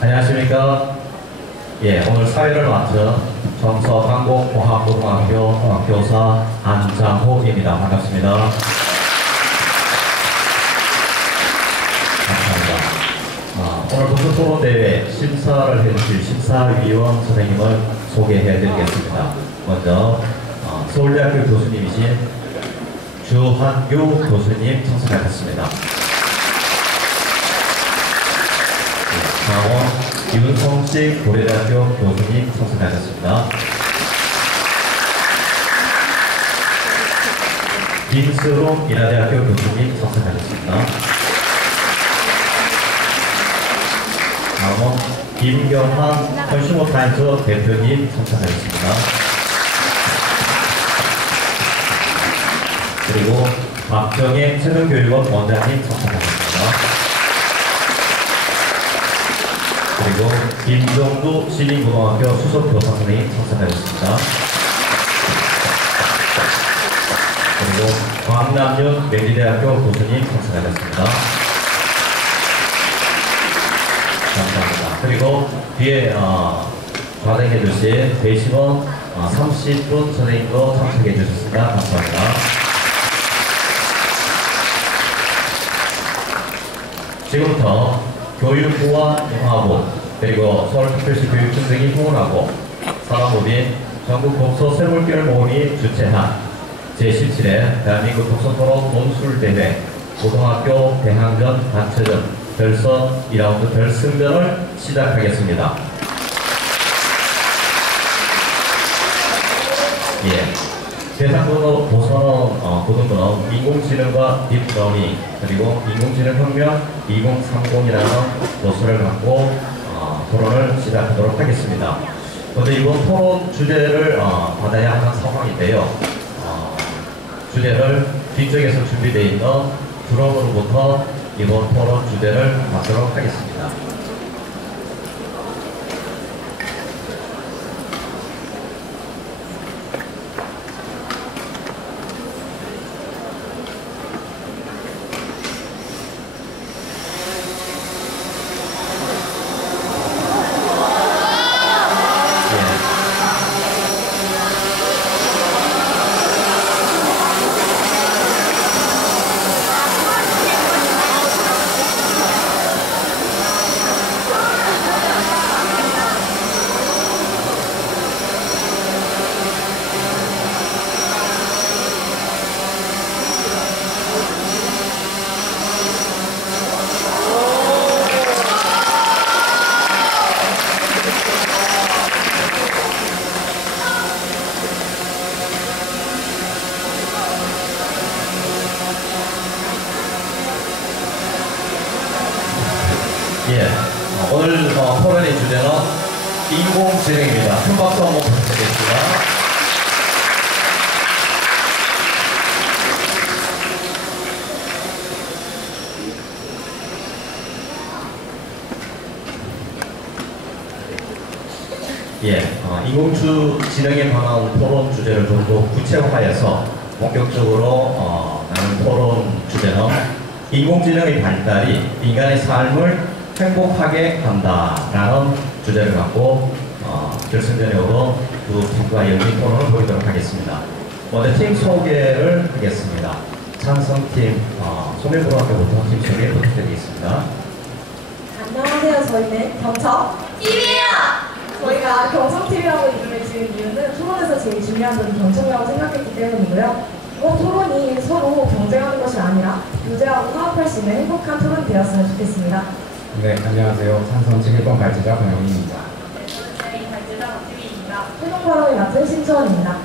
안녕하십니까. 예, 오늘 사회를 맡은 정서한국공학고등학교 교사 안장호입니다. 반갑습니다. 감사합니다. 오늘 독서토론대회 심사를 해주실 심사위원 선생님을 소개해드리겠습니다. 먼저 서울대학교 교수님이신 주한규 교수님 참석하셨습니다. 강원 윤성식 고려대학교 교수님 참석하셨습니다. 김수롱 인하대학교 교수님 참석하셨습니다. 강원 김경환 컨슈머타임즈 대표님 참석하셨습니다. 그리고 박정혜 최종교육원 원장님 참석하셨습니다. 그리고 김종두 시민고등학교 수석교사 선생님 참석하셨습니다. 그리고 광남윤 명지대학교 교수님 참석하셨습니다. 감사합니다. 그리고 뒤에 과정해 주신 배심원 30분 선생님도 참석해 주셨습니다. 감사합니다. 지금부터 교육부와 영화부 그리고 서울특별시 교육청 등이 후원하고 산업법인 전국 독서 쇠물길 모임이 주최한 제17회 대한민국 독서토론 논술대회 고등학교 대항전 단체전 결선 2라운드 결승전을 시작하겠습니다. 예. 대상번호 보선 고등부는 인공지능과 딥러닝 그리고 인공지능혁명 2030이라는 노선을 갖고 토론을 시작하도록 하겠습니다. 그런데 이번 토론 주제를 받아야 하는 상황인데요. 주제를 뒤쪽에서 준비되어 있는 드럼으로부터 이번 토론 주제를 받도록 하겠습니다. 예, 오늘 토론의 주제는 인공지능입니다. 큰 박수 한번 부탁드리겠습니다. 예, 인공지능에 관한 토론 주제를 좀 더 구체화해서 본격적으로 나눈 토론 주제는 인공지능의 발달이 인간의 삶을 행복하게 한다라는 주제를 갖고 결승전에 오른 두 팀과 열린 토론을 보이도록 하겠습니다. 먼저 팀 소개를 하겠습니다. 찬성팀 소멸고등학교부터 팀 소개 부탁드리겠습니다. 안녕하세요. 저희는 경청TV예요. 저희가 경청TV라고 이름을 지은 이유는 토론에서 제일 중요한 점이 경청이라고 생각했기 때문이고요. 이번 토론이 서로 경쟁하는 것이 아니라 교제하고 화합할 수 있는 행복한 토론이 되었으면 좋겠습니다. 네, 안녕하세요. 찬성팀 1번 발제자 권영희입니다. 네, 발제자 박지민입니다. 최종발언을 맡은 심수원입니다.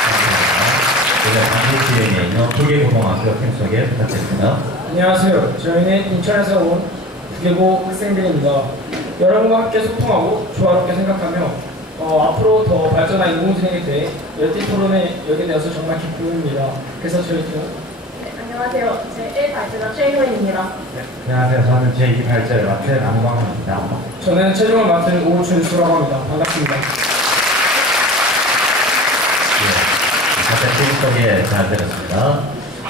감사합니다. 이제 방송팀에 있는 부계고등학교 팀 소개 부탁드립니다. 안녕하세요. 저희는 인천에서 온 부계고 학생들입니다. 여러분과 함께 소통하고 조화롭게 생각하며 앞으로 더 발전한 인공지능에 대해 열띤 토론에 열게 되어서 정말 기쁨입니다. 그래서 저희 안녕하세요. 제1 발제자 최희호입니다. 네, 안녕하세요. 저는 제2 발제를 맡은 안광훈입니다. 저는 최종을 맡은 오준수라고 합니다. 반갑습니다. 네, 팀 소개 잘 들었습니다.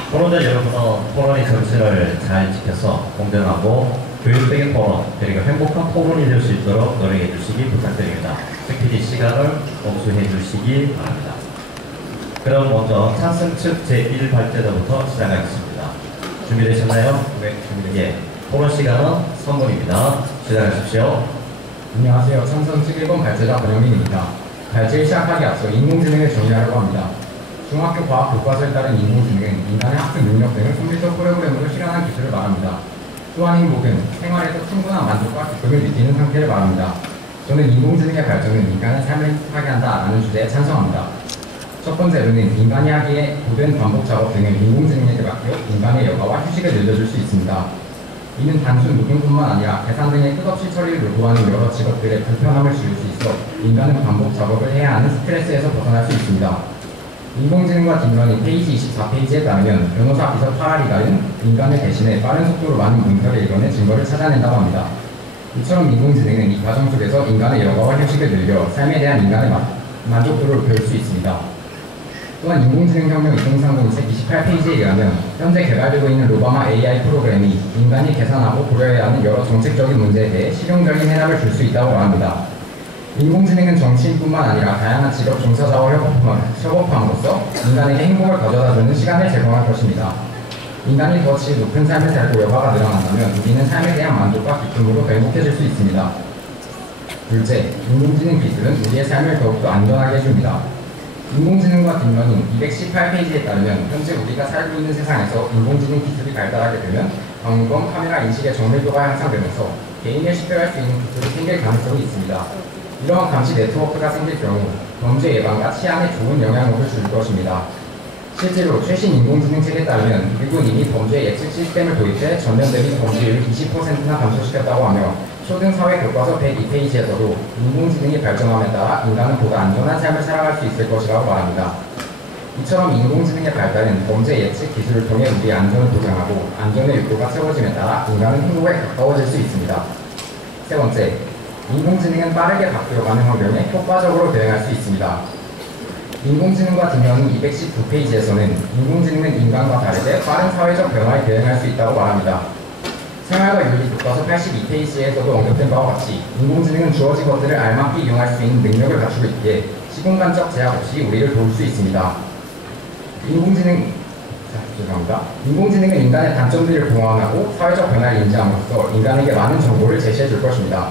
토론자 여러분은 토론의 정신을 잘 지켜서 공정하고 교육적인 토론 그리고 행복한 토론이 될 수 있도록 노력해 주시기 부탁드립니다. 특히 시간을 공수해 주시기 바랍니다. 그럼 먼저 찬성 측 제1발제자부터 시작하겠습니다. 준비되셨나요? 네, 예, 토론 시간은 선물입니다. 시작하십시오. 안녕하세요. 찬성 측 1번 발제자 권영민입니다. 발제를 시작하기 앞서 인공지능을 정의하려고 합니다. 중학교 과학 교과서에 따른 인공지능은 인간의 학습 능력 등을 컴퓨터 프로그램으로 실현한 기술을 말합니다. 또한 행복은 생활에서 충분한 만족과 기쁨을 느끼는 상태를 말합니다. 저는 인공지능의 발전은 인간의 삶을 행복하게 한다라는 주제에 찬성합니다. 첫 번째로는 인간이 하기에 고된 반복 작업 등을 인공지능에게 맡겨 인간의 여가와 휴식을 늘려줄 수 있습니다. 이는 단순 노동뿐만 아니라 계산 등의 끝없이 처리를 요구하는 여러 직업들의 불편함을 줄일 수 있어 인간은 반복 작업을 해야 하는 스트레스에서 벗어날 수 있습니다. 인공지능과 딥러닝 페이지 24페이지에 따르면 변호사 비서 파라리가는 인간을 대신해 빠른 속도로 많은 문서를 읽어내 증거를 찾아낸다고 합니다. 이처럼 인공지능은 이 과정 속에서 인간의 여가와 휴식을 늘려 삶에 대한 인간의 만족도를 높일 수 있습니다. 또한 인공지능혁명 2030 책 28페이지에 의하면 현재 개발되고 있는 로바마 AI 프로그램이 인간이 계산하고 고려해야 하는 여러 정책적인 문제에 대해 실용적인 해답을 줄 수 있다고 말합니다. 인공지능은 정치인뿐만 아니라 다양한 직업 종사자와 협업함으로써 인간에게 행복을 가져다주는 시간을 제공할 것입니다. 인간이 더 질 높은 삶을 살고 여가가 늘어난다면 우리는 삶에 대한 만족과 기쁨으로 더 행복해질 수 있습니다. 둘째, 인공지능 기술은 우리의 삶을 더욱더 안전하게 해줍니다. 인공지능과 딥러닝 218페이지에 따르면 현재 우리가 살고 있는 세상에서 인공지능 기술이 발달하게 되면 방범 카메라 인식의 정밀도가 향상되면서 개인을 식별할 수 있는 기술이 생길 가능성이 있습니다. 이러한 감시 네트워크가 생길 경우 범죄 예방과 치안에 좋은 영향력을 줄 것입니다. 실제로 최신 인공지능 책에 따르면 미국은 이미 범죄 예측 시스템을 도입해 전년 대비 범죄율을 20%나 감소시켰다고 하며 초등사회 교과서 102페이지에서도 인공지능이 발전함에 따라 인간은 보다 안전한 삶을 살아갈 수 있을 것이라고 말합니다. 이처럼 인공지능의 발달은 범죄 예측 기술을 통해 우리의 안전을 보장하고 안전의 욕구가 채워짐에 따라 인간은 행복에 가까워질 수 있습니다. 세 번째, 인공지능은 빠르게 바뀌어가는 환경에 효과적으로 대응할 수 있습니다. 인공지능과 딥러닝 219페이지에서는 인공지능은 인간과 다르게 빠른 사회적 변화에 대응할 수 있다고 말합니다. 생활과 윤리 교과서 82페이지에서도 언급된 바와 같이 인공지능은 주어진 것들을 알맞게 이용할 수 있는 능력을 갖추고 있기에 시공간적 제약 없이 우리를 도울 수 있습니다. 인공지능은 인간의 단점들을 봉합하고 사회적 변화를 인지함으로써 인간에게 많은 정보를 제시해 줄 것입니다.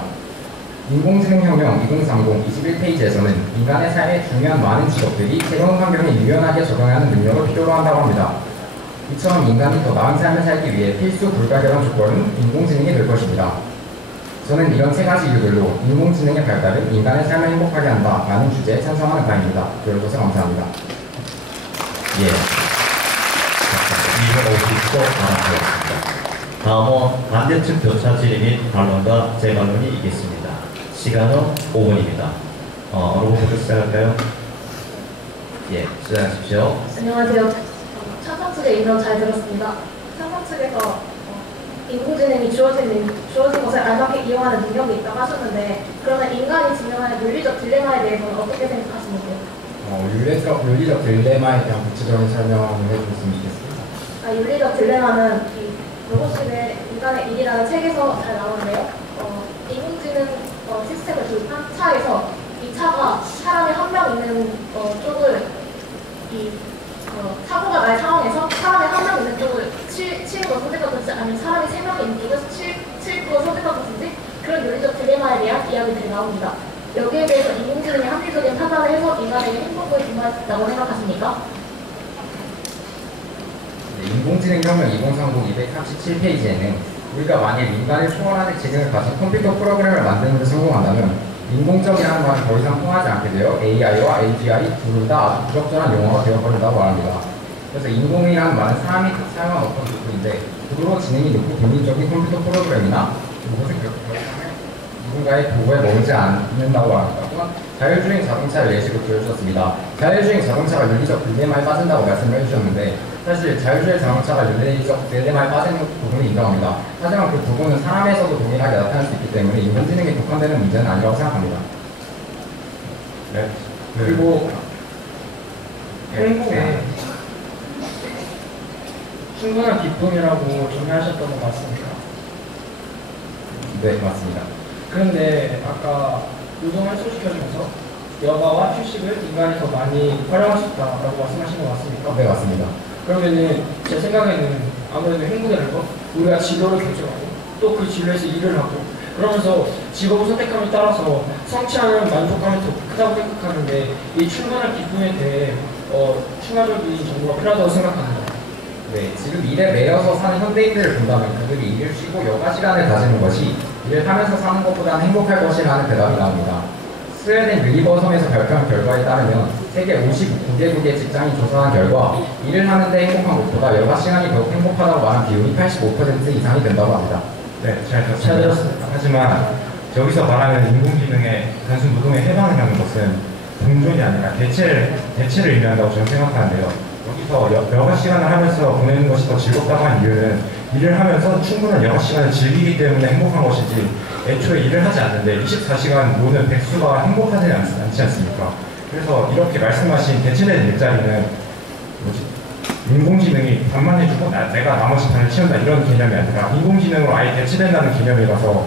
인공지능 혁명 2030 21페이지에서는 인간의 삶에 중요한 많은 직업들이 새로운 환경에 유연하게 적응하는 능력을 필요로 한다고 합니다. 이처럼 인간이 더 나은 삶을 살기 위해 필수 불가결한 조건은 인공지능이 될 것입니다. 저는 이런 세 가지 이유들로 인공지능의 발달은 인간의 삶을 행복하게 한다라는 주제에 찬성하는 바입니다. 들어주셔서 감사합니다. 예. 이유가 오시고 말하겠습니다. 다음은 반대측 교차 질의 및 반론과 재반론이 있겠습니다. 시간은 5분입니다. 어느 분부터 시작할까요? 예, 시작하십시오. 안녕하세요. 찬성 측의 의견 잘 들었습니다. 찬성 측에서 인공지능이 주어진 것을 알맞게 이용하는 능력이 있다고 하셨는데 그러면 인간이 직면하는 윤리적 딜레마에 대해서는 어떻게 생각하시는지요? 윤리적 딜레마에 대한 구체적인 설명을 해주셨으면 좋겠습니다. 윤리적 딜레마는 이 로봇식의 인간의 일이라는 책에서 잘 나오는데요. 인공지능 시스템을 도입한 차에서 이 차가 사람이 한 명 있는 쪽을 사고가 날 상황에서 사람이 한 명 있는 쪽을 치는 걸 선택할 것인지 아니면 사람이 세 명이 있는 쪽을 칠 걸 선택할 것인지 그런 윤리적 딜레마에 대한 이야기들이 나옵니다. 여기에 대해서 인공지능이 합리적인 판단을 해서 인간에게 행복을 주문할 수 있다고 생각하십니까? 인공지능 혁명 2030 237페이지에는 우리가 만약 인간을 초월하는 지능을 가진 컴퓨터 프로그램을 만드는 데 성공한다면 인공적이라는 말은 더 이상 통하지 않게 되어 AI와 AGI 둘 다 아주 부적절한 용어가 되어버린다고 말합니다. 그래서 인공이라는 말은 사람이 사용한 어떤 도구인데 그로 지능이 높고 독립적인 컴퓨터 프로그램이나 무엇을 결정하면 누군가의 도구에 머물지 않는다고 말합니다. 또한 자율주행 자동차를 예시로 들어주셨습니다. 자율주행 자동차가 윤리적 딜레마에 빠진다고 말씀을 해주셨는데 사실 자율주행 자동차가 윤리적 딜레마에 빠지는 부분이 인정합니다. 하지만 그 부분은 사람에서도 동일하게 나타날 수 있기 때문에 인공지능에 국한되는 문제는 아니라고 생각합니다. 네. 그리고 충분한 기쁨이라고 정의하셨던 거 맞습니까? 네, 맞습니다. 그런데 아까 노동을 소식해주면서 여가와 휴식을 인간이 더 많이 활용할 수 있다라고 말씀하신 거 맞습니까? 네, 맞습니다. 그러면은 제 생각에는 아무래도 행복이라는 건 우리가 진로를 결정하고 또 그 진로에서 일을 하고 그러면서 직업을 선택함에 따라서 성취하는 만족감이 더 크다고 생각하는데 이 충분한 기쁨에 대해 추가적인 정보가 필요하다고 생각합니다. 네, 지금 일에 매여서 사는 현대인들을 본다면 그들이 일을 쉬고 여가 시간을 가지는 것이 일을 하면서 사는 것보다는 행복할 것이라는 대답이 나옵니다. 스웨덴 릴리버 섬에서 발표한 결과에 따르면 세계 59개국의 직장인 조사한 결과 일을 하는데 행복한 것보다 여가 시간이 더욱 행복하다고 말한 비율이 85% 이상이 된다고 합니다. 네, 잘 잘 들었습니다. 들었습니다. 하지만 여기서 말하는 인공지능의 단순 노동에 해방을 하는 것은 공존이 아니라 대체를 의미한다고 저는 생각하는데요. 여기서 여가 시간을 하면서 보내는 것이 더 즐겁다고 한 이유는 일을 하면서 충분한 여가 시간을 즐기기 때문에 행복한 것이지 애초에 일을 하지 않는데 24시간 노는 백수가 행복하지 않지 않습니까? 그래서 이렇게 말씀하신 대체된 일자리는 인공지능이 반만 해주고 내가 나머지 반을 채운다 이런 개념이 아니라 인공지능으로 아예 대체된다는 개념이라서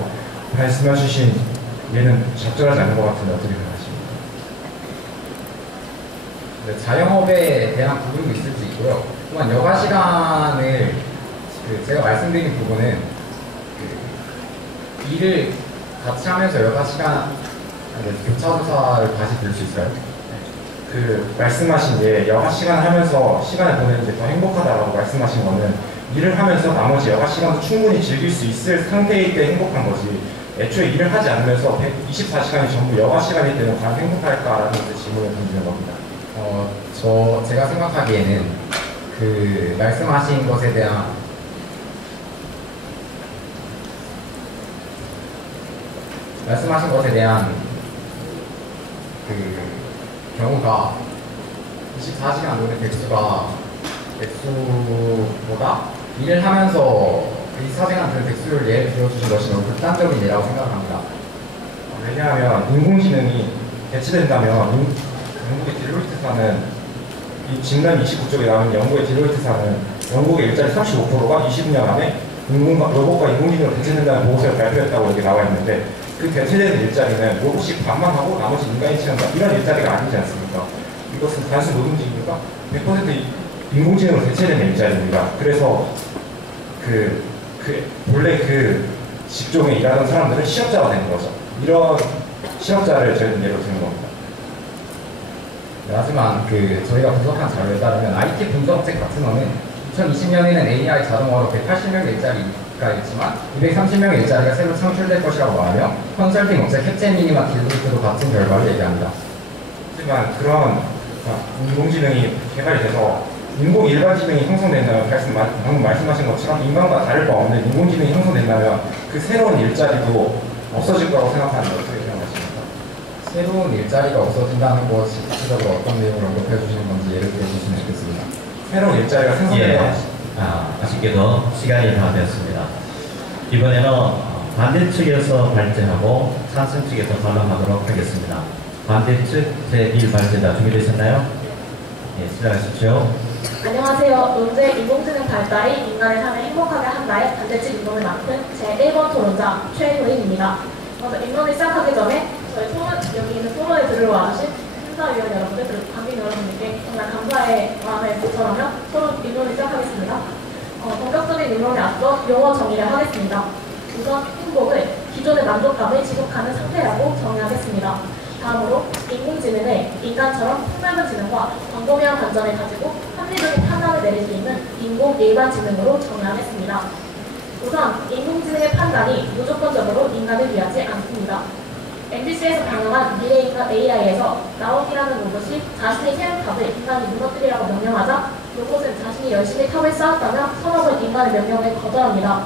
말씀해주신 얘는 적절하지 않은 것 같은데 어떻게 생각하십니까? 네, 자영업에 대한 부분도 있을 수 있고요. 또한 여가 시간을 제가 말씀드린 부분은 일을 같이 하면서 여가 시간 교차조사를 다시 들을 수 있어요. 그 말씀하신 게 여가 시간을 하면서 시간을 보내는 게 더 행복하다라고 말씀하신 거는 일을 하면서 나머지 여가 시간도 충분히 즐길 수 있을 상태일 때 행복한 거지 애초에 일을 하지 않으면서 24시간이 전부 여가 시간일 때는 과연 행복할까라는 질문을 던지는 겁니다. 제가 생각하기에는 그 말씀하신 것에 대한 그 경우가 24시간 노는 백수보다 일을 하면서 24시간 드는 백수를 예를 들어주신 것이 너무 극단적인 예라고 생각합니다. 왜냐하면 인공지능이 대체된다면 영국의 딜로이트사는 이 진단 29쪽에 나오는 영국의 딜로이트사는 영국의 일자리 35%가 20년 안에 로봇과 인공지능으로 대체된다는 보고서를 발표했다고 여기 나와 있는데 그 대체되는 일자리는 로봇이 반만 하고 나머지 인간이 채운다 이런 일자리가 아니지 않습니까? 이것은 단순 노동직입니까? 100% 인공지능으로 대체되는 일자리입니다. 그래서 본래 그 직종에 일하던 사람들은 실업자가 되는 거죠. 이런 실업자를 저희는 예로 드는 겁니다. 네, 하지만 저희가 분석한 자료에 따르면 IT 분석책 같은 거는 2020년에는 AI 자동화로 180명의 일자리가 있지만 230명의 일자리가 새로 창출될 것이라고 말하며 컨설팅 업체 캡제미니와 딜로이트도 같은 결과를 얘기합니다. 하지만 그런 인공지능이 개발이 돼서 인공일반지능이 형성된다면 방금 말씀하신 것처럼 인간과 다를 바 없는 인공지능이 형성된다면 그 새로운 일자리도 없어질 거라고 생각하는데 어떻게 생각하십니까? 새로운 일자리가 없어진다는 것이 구체적으로 어떤 내용을 언급해 주시는 건지 예를 들어 주시면 좋겠습니다. 새로운 일자리가 생성되면 아쉽게도 시간이 다 되었습니다. 이번에는 반대 측에서 발제하고 찬성 측에서 반론하도록 하겠습니다. 반대 측 제1 발제자 준비되셨나요? 예, 시작하십시오. 안녕하세요. 논제 인공지능 발달이 인간의 삶을 행복하게 한다의 반대측 인론을 맡은 제1번 토론자 최효인입니다. 먼저 인론을 시작하기 전에 저희 여기 있는 토론에 들으러 와주신 심사위원 여러분들 그리고 관객 여러분들께 정말 감사의 마음을 전하며 토론 인론을 시작하겠습니다. 본격적인 인론에 앞서 용어 정의를 하겠습니다. 우선 행복을 기존의 만족감을 지속하는 상태라고 정의하겠습니다. 다음으로 인공지능을 인간처럼 폭넓은 지능과 광범위한 관점을 가지고 합리적인 판단을 내릴 수 있는 인공 일반지능으로 정의하겠습니다. 우선 인공지능의 판단이 무조건적으로 인간을 위하지 않습니다. MBC에서 방영한 미래인간 AI에서 나옥이라는 로봇이 자신의 세운탑을 인간이 무너뜨리라고 명령하자 로봇은 자신이 열심히 탑을 쌓았다며 선업은 인간의 명령을 거절합니다.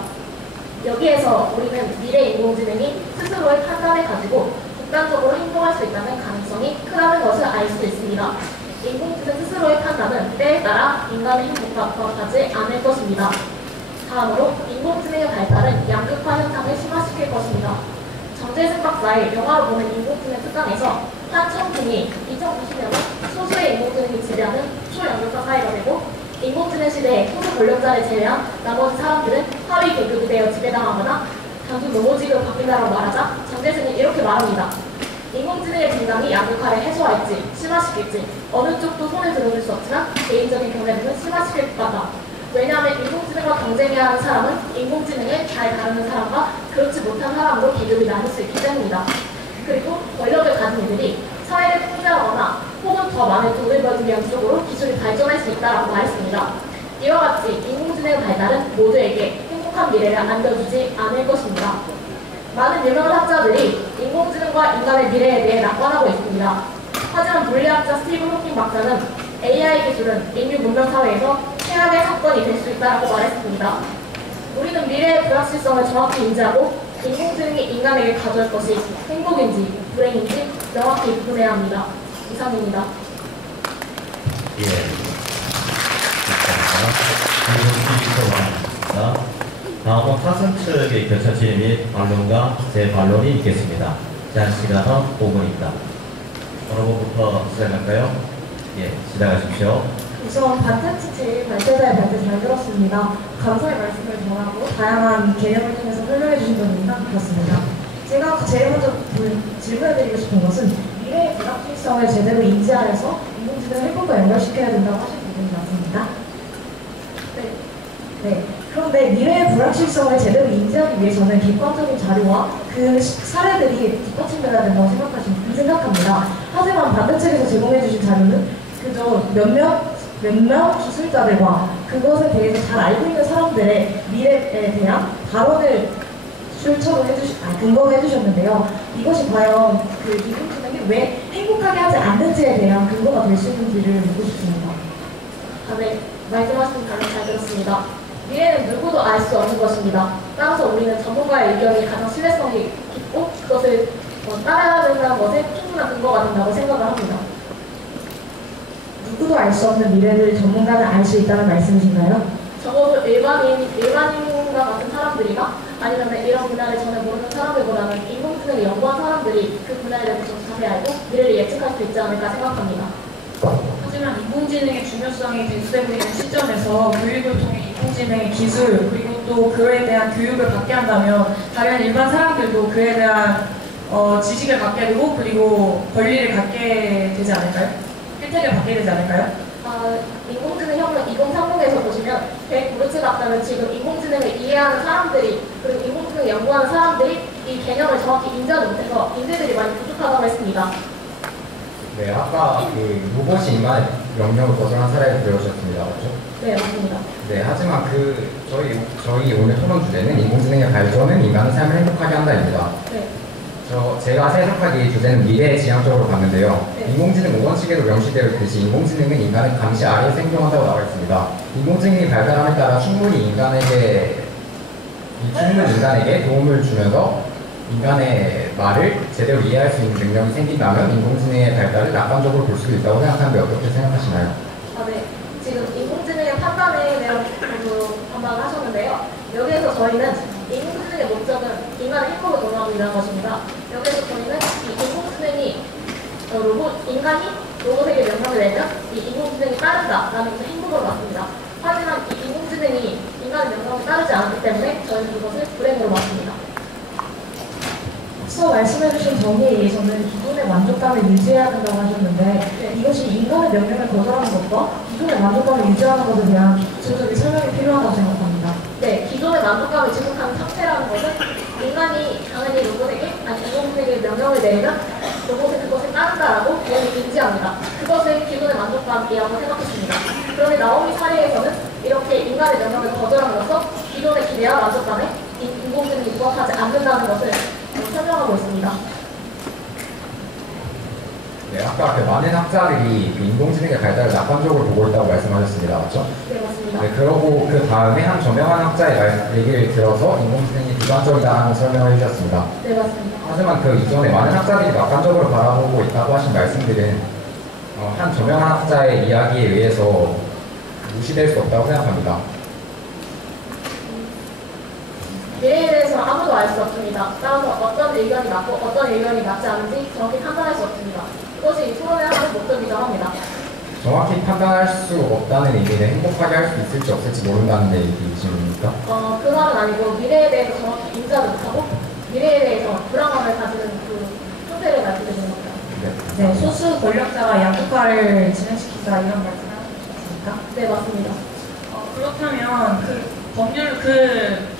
여기에서 우리는 미래 인공지능이 스스로의 판단을 가지고 극단적으로 행동할 수 있다는 가능성이 크다는 것을 알 수 있습니다. 인공지능 스스로의 판단은 때에 따라 인간의 행복과 부합하지 않을 것입니다. 다음으로 인공지능의 발달은 양극화 현상을 심화시킬 것입니다. 정재승 박사의 영화로 보는 인공지능 특강에서 한청준이 2090년에 소수의 인공지능이 지배하는 초양극화 사회가 되고 인공지능 시대에 소수 권력자를 제외한 나머지 사람들은 하위 계급이 되어 지배당하거나 단순 노무직으로 바뀐다고 말하자 장대승은 이렇게 말합니다. 인공지능의 등장이 양극화를 해소할지 심화시킬지 어느 쪽도 손에 들어줄 수 없지만 개인적인 견해는 심화시킬 것 같다. 왜냐하면 인공지능과 경쟁해야 하는 사람은 인공지능을 잘 다루는 사람과 그렇지 못한 사람으로 계급이 나눌 수 있기 때문이다. 그리고 권력을 가진 이들이 사회를 통제하거나 혹은 더 많은 돈을 벌기 위한 쪽으로 기술이 발전할 수 있다고 말했습니다. 이와 같이 인공지능의 발달은 모두에게 행복한 미래를 안겨주지 않을 것입니다. 많은 유명한 학자들이 인공지능과 인간의 미래에 대해 낙관하고 있습니다. 하지만 물리학자 스티브 호킹 박사는 AI 기술은 인류 문명 사회에서 최악의 사건이 될 수 있다고 말했습니다. 우리는 미래의 불확실성을 정확히 인지하고 인공지능이 인간에게 가져올 것이 행복인지 불행인지 명확히 구분해야 합니다. 이상입니다. 예. 감사합니다. 다음은 타선 측의 교차 진행 및 반론과 재반론이 있겠습니다. 제한 시간은 5분입니다. 어느 분부터 시작할까요? 예, 시작하십시오. 우선 반텐츠 제1발제자의 발제 잘 들었습니다. 감사의 말씀을 전하고 다양한 개념을 통해서 설명해 주신 점이 인상 깊었습니다. 제가 제일 먼저 질문해드리고 싶은 것은 미래의 불확실성을 제대로 인지하여서 인공지능 행복과 연결시켜야 된다고 하신 부분이 맞습니다. 네. 그런데 미래의 불확실성을 제대로 인지하기 위해서는 객관적인 자료와 그 사례들이 뒷받침돼야 된다고 생각합니다. 하지만 반대측에서 제공해주신 자료는 그저 몇몇 기술자들과 그것에 대해서 잘 알고 있는 사람들의 미래에 대한 발언을 근거해 주셨는데요. 이것이 과연 그 인공지능이 왜 행복하게 하지 않는지에 대한 근거가 될 수 있는지를 묻고 싶습니다. 네, 말씀하신 답변 잘 들었습니다. 미래는 누구도 알 수 없는 것입니다. 따라서 우리는 전문가의 의견이 가장 신뢰성이 깊고 그것을 따라야 된다는 것에 충분한 근거가 된다고 생각을 합니다. 누구도 알 수 없는 미래를 전문가는 알 수 있다는 말씀이신가요? 적어도 일반인과 같은 사람들이나 아니면 이런 분야를 전혀 모르는 사람들보다는 인공지능을 연구한 사람들이 그 분야에 대해서 좀 자세히 알고 미래를 예측할 수 있지 않을까 생각합니다. 하지만 인공지능의 중요성이 대두되고 있는 시점에서 교육을 통해 인공지능의 기술 그리고 또 그에 대한 교육을 받게 한다면 다른 일반 사람들도 그에 대한 지식을 갖게 되고 그리고 권리를 갖게 되지 않을까요? 혜택을 받게 되지 않을까요? 인공지능 혁명 2030에서 보시면 100브루츠 같다는 지금 인공지능을 이해하는 사람들이 그리고 인공지능을 연구하는 사람들이 이 개념을 정확히 인지하지 못해서 인재들이 많이 부족하다고 했습니다. 네, 아까 그 로봇이 인간의 명령을 거절한 사례를 들어주셨습니다. 맞죠? 네, 맞습니다. 네, 하지만 저희 오늘 토론 주제는 인공지능의 발전은 인간의 삶을 행복하게 한다입니다. 네. 제가 해석하기 이 주제는 미래의 지향적으로 봤는데요. 네. 인공지능 5원칙에도 명시되어 있듯이 인공지능은 인간의 감시 아래에 생존한다고 나와 있습니다. 인공지능이 발달함에 따라 충분히 인간에게 도움을 주면서 인간의 말을 제대로 이해할 수 있는 능력이 생긴다면 인공지능의 발달을 낙관적으로 볼 수도 있다고 생각하는데 어떻게 생각하시나요? 네. 지금 인공지능의 판단에 대한 판단을 하셨는데요. 여기에서 저희는 인공지능의 목적은 인간의 행복을 도모하기 위한 것입니다. 여기에서 저희는 이 인공지능이 인간이 로봇에게 명령을 내면 이 인공지능이 따른다라는 것을 행복으로 봤습니다. 하지만 이 인공지능이 인간의 명령을 따르지 않기 때문에 저희는 그것을 불행으로 봤습니다. 앞서 말씀해주신 정의에 의해서는 기존의 만족감을 유지해야 된다고 하셨는데 이것이 인간의 명령을 거절하는 것과 기존의 만족감을 유지하는 것에 대한 기초적인 설명이 필요하다고 생각합니다. 네, 기존의 만족감을 지속하는 상태라는 것은 인간이 당연히 로봇에게 인공지능에게 명령을 내리면 로봇이 그것을 따른다라고 이미 인지합니다. 그것을 기존의 만족감이라고 생각했습니다. 그런데 나오미 사례에서는 이렇게 인간의 명령을 거절함으로써 기존의 기대와 만족감에 인공지능이 부합하지 않는다는 것을 설명하고 있습니다. 네, 아까 많은 학자들이 인공지능의 발달을 낙관적으로 보고 있다고 말씀하셨습니다. 맞죠? 네, 맞습니다. 네, 그러고 그 다음에 한 저명한 학자의 얘기를 들어서 인공지능이 비관적이다는 설명을 해주셨습니다. 네, 맞습니다. 하지만 그 이전에 많은 학자들이 낙관적으로 바라보고 있다고 하신 말씀들은 한 저명한 학자의 이야기에 의해서 무시될 수 없다고 생각합니다. 미래에 대해서는 아무도 알 수 없습니다. 따라서 어떤 의견이 맞고 어떤 의견이 맞지 않은지 정확히 판단할 수 없습니다. 그것이 토론을 하는 목적이기도 합니다. 정확히 판단할 수 없다는 의미는 행복하게 할 수 있을지 없을지 모른다는 얘기이십니까? 그 말은 아니고 미래에 대해서 정확히 인지하지 못하고 미래에 대해서 불안감을 가지는 그 상태를 가지게 되는 겁니다. 네, 소수 권력자가 양극화를 진행시킨다 이런 말씀하셨습니까? 네, 맞습니다. 그렇다면 그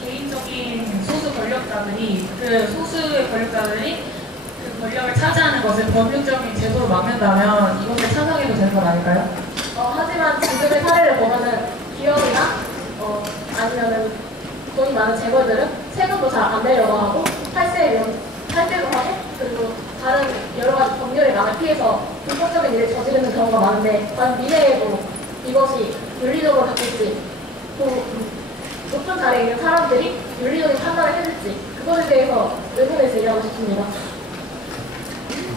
개인적인 소수 권력자들이 그 권력을 차지하는 것을 법률적인 제도로 막는다면 이것을 찬성해도 되는 건 아닐까요? 하지만 지금의 사례를 보면은 기업이나 아니면은 돈이 많은 재벌들은 세금도 잘 안 내려고 하고 탈세도 하고 그리고 다른 여러 가지 법률의 망을 피해서 불법적인 일을 저지르는 경우가 많은데 과연 미래에도 이것이 윤리적으로 바뀔지 또 높은 자리에 있는 사람들이 윤리적인 판단을 해줄지 그것에 대해서 의문을 제기하고 싶습니다.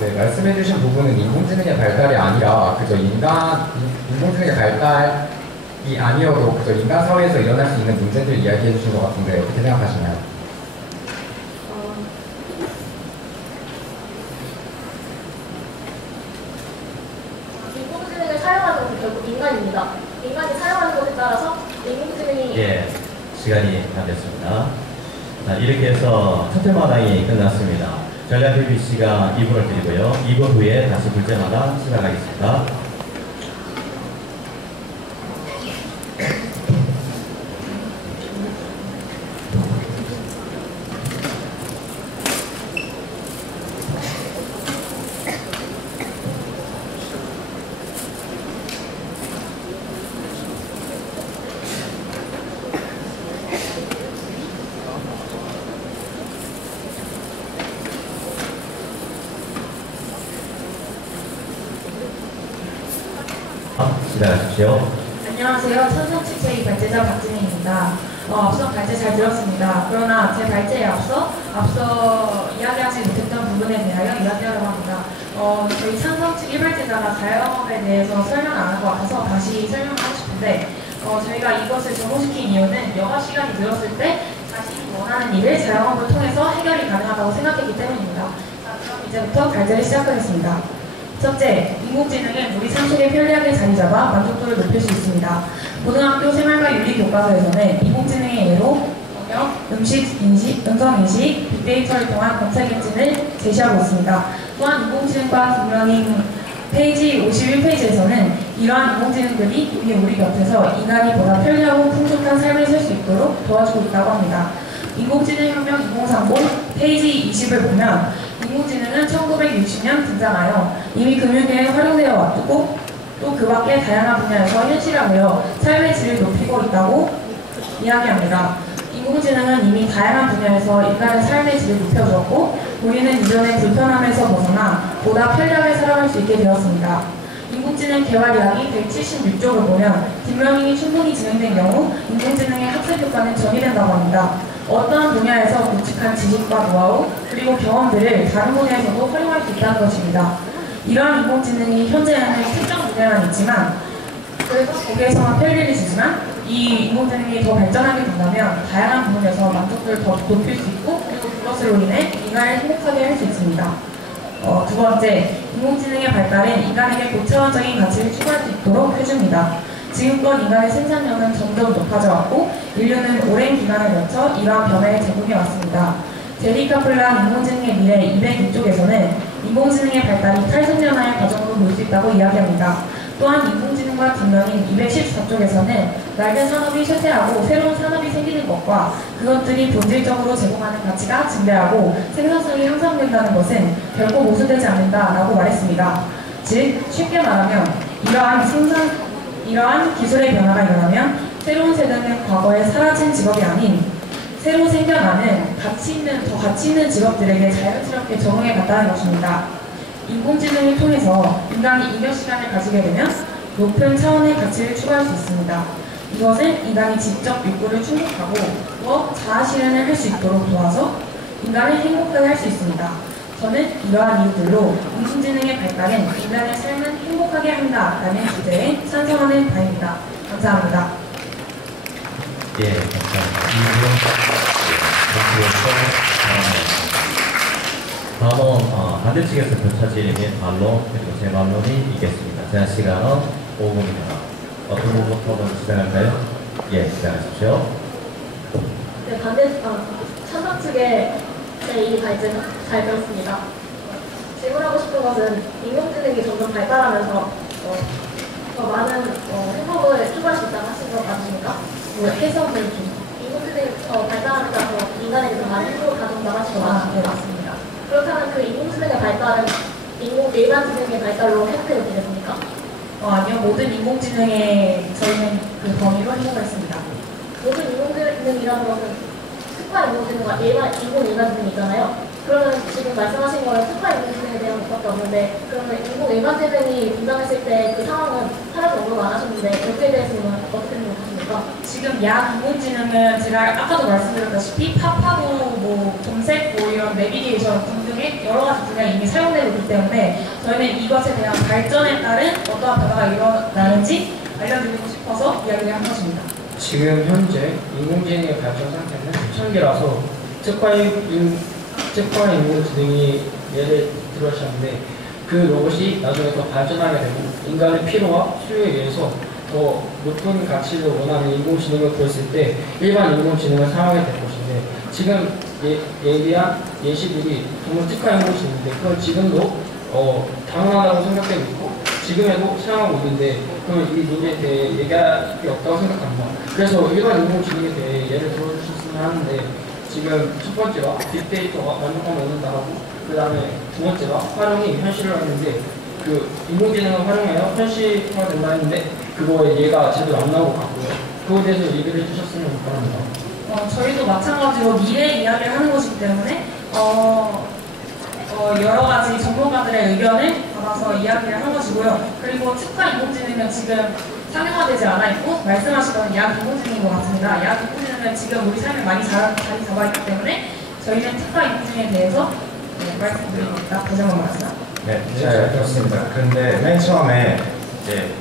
네, 말씀해주신 부분은 인공지능의 발달이 아니라 그저 인공지능의 발달이 아니어도 그저 인간 사회에서 일어날 수 있는 문제들 이야기해 주신 것 같은데 어떻게 생각하시나요? 인공지능을 사용하는 것은 결국 인간입니다. 인간이 사용하는 것에 따라서 인공지능이 예, 시간이 다 됐습니다. 자, 이렇게 해서 첫 테마당이 끝났습니다. 전략 BBC가 2분을 드리고요. 2분 후에 다시 둘째마당 시작하겠습니다. 시작하십시오. 안녕하세요. 천성치체의 발제자 박진희입니다. 앞서 발제 잘 들었습니다. 그러나 제 발제에 앞서 이야기하지 못했던 부분에 대하여 이야기하려고 합니다. 저희 찬성측 1발제자가 자영업에 대해서 설명을 안 한 것 같아서 다시 설명을 하고 싶은데 저희가 이것을 적용시킨 이유는 여가 시간이 늘었을 때 자신이 원하는 일을 자영업을 통해서 해결이 가능하다고 생각했기 때문입니다. 자, 그럼 이제부터 발제를 시작하겠습니다. 첫째, 인공지능은 우리 삶 속에 편리하게 자리 잡아 만족도를 높일 수 있습니다. 고등학교 생활과 윤리 교과서에서는 인공지능의 예로 번역, 음성 인식, 빅데이터를 통한 검색 엔진을 제시하고 있습니다. 또한 인공지능과 딥러닝 페이지 51페이지에서는 이러한 인공지능들이 우리 곁에서 인간이 보다 편리하고 풍족한 삶을 살 수 있도록 도와주고 있다고 합니다. 인공지능 혁명 2030 페이지 20을 보면 인공지능은 1960년 등장하여 이미 금융계에 활용되어 왔고 또 그 밖에 다양한 분야에서 현실화되어 삶의 질을 높이고 있다고 이야기합니다. 인공지능은 이미 다양한 분야에서 인간의 삶의 질을 높여주었고 우리는 이전의 불편함에서 벗어나 보다 편리하게 살아갈 수 있게 되었습니다. 인공지능 개발 이야기 176쪽을 보면 딥러닝이 충분히 진행된 경우 인공지능의 학습 효과는 전이된다고 합니다. 어떠한 분야에서 굵직한 지식과 노하우 그리고 경험들을 다른 분야에서도 활용할 수 있다는 것입니다. 이러한 인공지능이 현재는 특정 분야만 있지만 그래서 거기에서만 편리를 주지만 이 인공지능이 더 발전하게 된다면 다양한 부분에서 만족도를 더 높일 수 있고 그리고 그것으로 인해 인간을 행복하게 할 수 있습니다. 두 번째, 인공지능의 발달은 인간에게 고차원적인 가치를 추구할 수 있도록 해줍니다. 지금껏 인간의 생산력은 점점 높아져 왔고 인류는 오랜 기간을 거쳐 이러한 변화에 적응해 왔습니다. 제리 카플란 인공지능의 미래 202쪽에서는 인공지능의 발달이 탈선연화의 과정으로 볼 수 있다고 이야기합니다. 또한 인공지능과 딥러닝 214쪽에서는 낡은 산업이 쇠퇴하고 새로운 산업이 생기는 것과 그것들이 본질적으로 제공하는 가치가 증대하고 생산성이 향상된다는 것은 결코 모순되지 않는다라고 말했습니다. 즉 쉽게 말하면 이러한 기술의 변화가 일어나면 새로운 세대는 과거에 사라진 직업이 아닌 새로 생겨나는 더 가치 있는 직업들에게 자연스럽게 적응해 갔다는 것입니다. 인공지능을 통해서 인간이 잉여 시간을 가지게 되면 높은 차원의 가치를 추구할 수 있습니다. 이것은 인간이 직접 욕구를 충족하고 더 자아 실현을 할 수 있도록 도와서 인간을 행복하게 할 수 있습니다. 저는 이러한 이유들로 인공지능의 발달은 인간의 삶을 행복하게 한다라는 주제에 찬성하는 바입니다. 감사합니다. 예, 감사합니다. 2분 다음은 반대측에서 펼쳐지는 반론 그리고 제 반론이 있겠습니다. 제한 시간은 5분입니다. 어떤 부분부터 먼저 시작할까요? 예, 시작하십시오. 네, 찬성 측의 제2 발제 잘 들었습니다. 질문하고 싶은 것은 인공지능이 점점 발달하면서 더 많은 행복을 추구할 수 있다고 하신 것 같으십니까? 해석을 좀. 인공지능이 발달하면서 더 인간에게 더 많은 행복을 가져온다고 하신 것 같습니다. 네, 맞습니다. 그렇다면 그 인공지능의 발달은 일반지능의 발달로 해석해도 되겠습니까? 아니요, 모든 인공지능에 저희는 그 범위로 해석했습니다. 모든 인공지능이라는 것은 특화 인공지능과 일반지능이 있잖아요. 그러면 지금 말씀하신 거는 특화 인공지능에 대한 것밖에 없는데, 그러면 일반지능이 등장했을 때 그 상황은 하나도 언급 안 하셨는데 여기에 대해서는 어떻게 생각하십니까? 지금 양 인공지능은 제가 아까도 말씀드렸다시피 팝하고 뭐 검색, 뭐 이런 내비게이션 등등의 여러 가지 분야에 이미 사용되고 있기 때문에 저희는 이것에 대한 발전에 따른 어떠한 변화가 일어나는지 알려드리고 싶어서 이야기를 한 것입니다. 지금 현재 인공지능의 발전 상태는 초창기라서 특화 인공지능이 예를 들어주셨는데 그 로봇이 나중에 더 발전하게 되고 인간의 필요와 수요에 의해서 더 높은 가치를 원하는 인공지능을 구했을 때 일반 인공지능을 사용하게 될 것인데 지금 얘기한 예시들이 정말 특화 인공지능인데 그걸 지금도 당연하다고 생각되고 있고 지금에도 사용하고 있는데 그럼 이 문제에 대해 얘기할 게 없다고 생각합니다. 그래서 일반 인공지능에 대해 예를 들어주셨으면 하는데 지금 첫 번째가 빅데이터가 만족감 얻는다라고 그 다음에 두 번째가 활용이 현실을 했는데 그 인공지능을 활용해야 현실화 된다 했는데 그거에 얘가 제대로 안 나온 것 같고요. 그거에 대해서 얘기를 해주셨으면 바랍니다. 저희도 마찬가지로 미래 이야기를 하는 것이기 때문에 여러 가지 전문가들의 의견을 받아서 이야기를 한 것이고요. 그리고 특화 인공지능은 지금 상용화되지 않아 있고 말씀하시던 약 인공지능인 것 같습니다. 약 인공지능은 지금 우리 삶에 많이 자리 잡아 있기 때문에 저희는 특화 인공지능에 대해서 말씀드립니다. 다시 한번 말씀드립니다. 네, 잘 들었습니다. 근데 맨 처음에 이제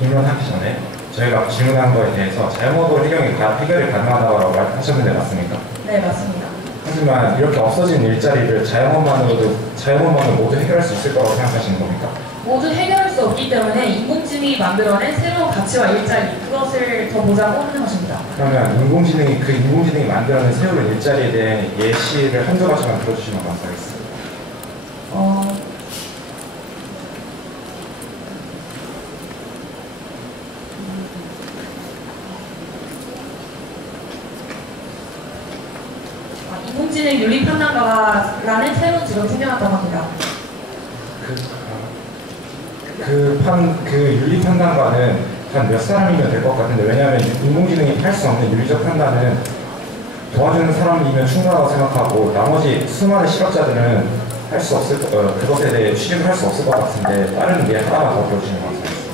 입론하기 전에 저희가 질문한 거에 대해서 자연모도 해결이 가능하다고 말하셨는데 맞습니까? 네, 맞습니다. 하지만 이렇게 없어진 일자리를 자연모만으로 모두 해결할 수 있을 거라고 생각하시는 겁니까? 모두 해결할 수 없기 때문에 인공지능이 만들어낸 새로운 가치와 일자리 그것을 더 보자고 하는 것입니다. 그러면 인공지능이 만들어낸 새로운 일자리에 대한 예시를 한두 가지만 들어주시면 감사하겠습니다. 인공지능 윤리판단가라는 새로운 직업이 생겨났다고 합니다. 그 윤리 판단과는 한 몇 사람이면 될 것 같은데 왜냐하면 인공지능이 할 수 없는 윤리적 판단은 도와주는 사람이면 충분하다고 생각하고 나머지 수많은 실업자들은 할 수 없을 그것에 대해 취직을 할 수 없을 것 같은데 다른 게 하나만 더 들어주시면 감사하겠습니다.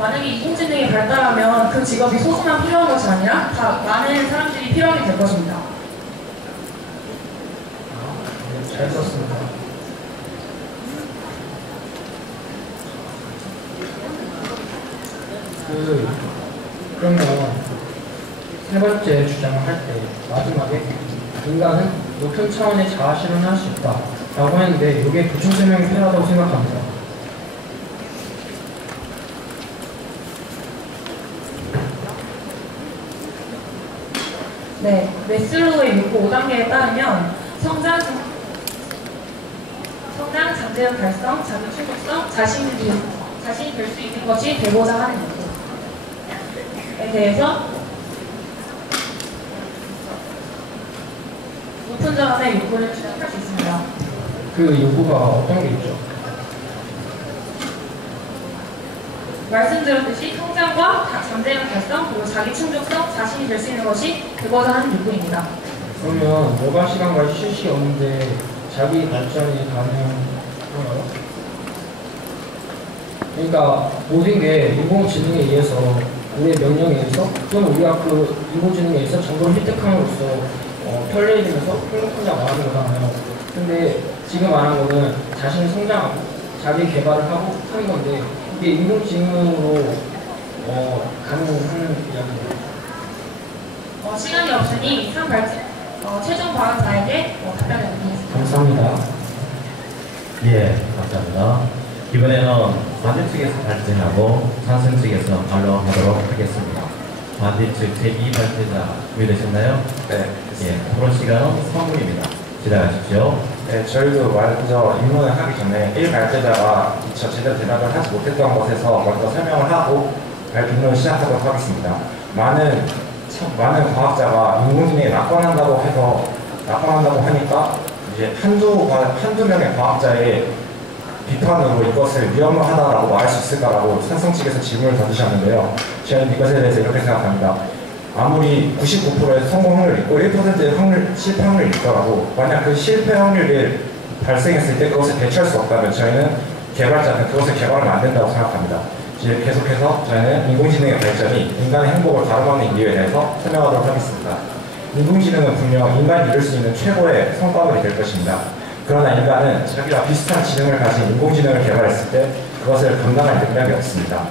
만약에 인공지능이 발달하면 그 직업이 소수만 필요한 것이 아니라 다 많은 사람들이 필요하게 될 것입니다. 잘 썼습니다. 그러면 세 번째 주장을 할 때 마지막에 인간은 높은 차원의 자아 실현을 할 수 있다 라고 했는데 이게 보충 설명이 필요하다고 생각합니다. 네, 메슬로우의 욕구 5단계에 따르면 성장, 잠재력 달성, 자기 충족성, 자신이 될 수 있는 것이 되고자 하는 욕구에 대해서 높은 자원의 욕구를 추적할 수 있습니다. 그 요구가 어떤 게 있죠? 말씀드렸듯이 성장과 잠재력 달성, 그리고 자기 충족성, 자신이 될 수 있는 것이 되고자 하는 욕구입니다. 그러면 여가 시간과 쉴 시 없는데 자기 발전이 가능한가요? 그러니까 모든 게 인공지능에 의해서 우리의 명령에 의해서 또는 우리가 그 인공지능에 의해서 정보를 획득함으로써 편리해지면서 행복하자 말하는 거잖아요. 근데 지금 말한 거는 자신이 성장하고 자기 개발을 하고 하는 건데 이게 인공지능으로 가능한 이야기입니다. 시간이 없으니 최종 발언자에게 답변을 드리겠습니다. 감사합니다. 예, 감사합니다. 이번에는 반대 측에서 발제하고 찬성 측에서 반론하도록 하겠습니다. 반대 측 제2 발제자 준비되셨나요? 네. 예, 토론 시간은 3분입니다. 시작하십시오. 네, 저희도 먼저 입문을 하기 전에 1발제자가 미처 제대로 대답을 하지 못했던 것에서 먼저 설명을 하고 입문을 시작하도록 하겠습니다. 많은 과학자가 인공지능에 낙관한다고 하니까 이제 한두 명의 과학자의 비판으로 이것을 위험하다라고 말할 수 있을까라고 찬성 측에서 질문을 던지셨는데요. 저는 이것에 대해서 이렇게 생각합니다. 아무리 99%의 성공 확률이 있고 1%의 실패 확률이 있더라도 만약 그 실패 확률이 발생했을 때 그것을 대처할 수 없다면 저희는 개발자는 그것을 개발하면 안 된다고 생각합니다. 이제 계속해서 저희는 인공지능의 발전이 인간의 행복을 가로막는 이유에 대해서 설명하도록 하겠습니다. 인공지능은 분명 인간이 이룰 수 있는 최고의 성과물이 될 것입니다. 그러나 인간은 자기와 비슷한 지능을 가진 인공지능을 개발했을 때 그것을 감당할 능력이 없습니다.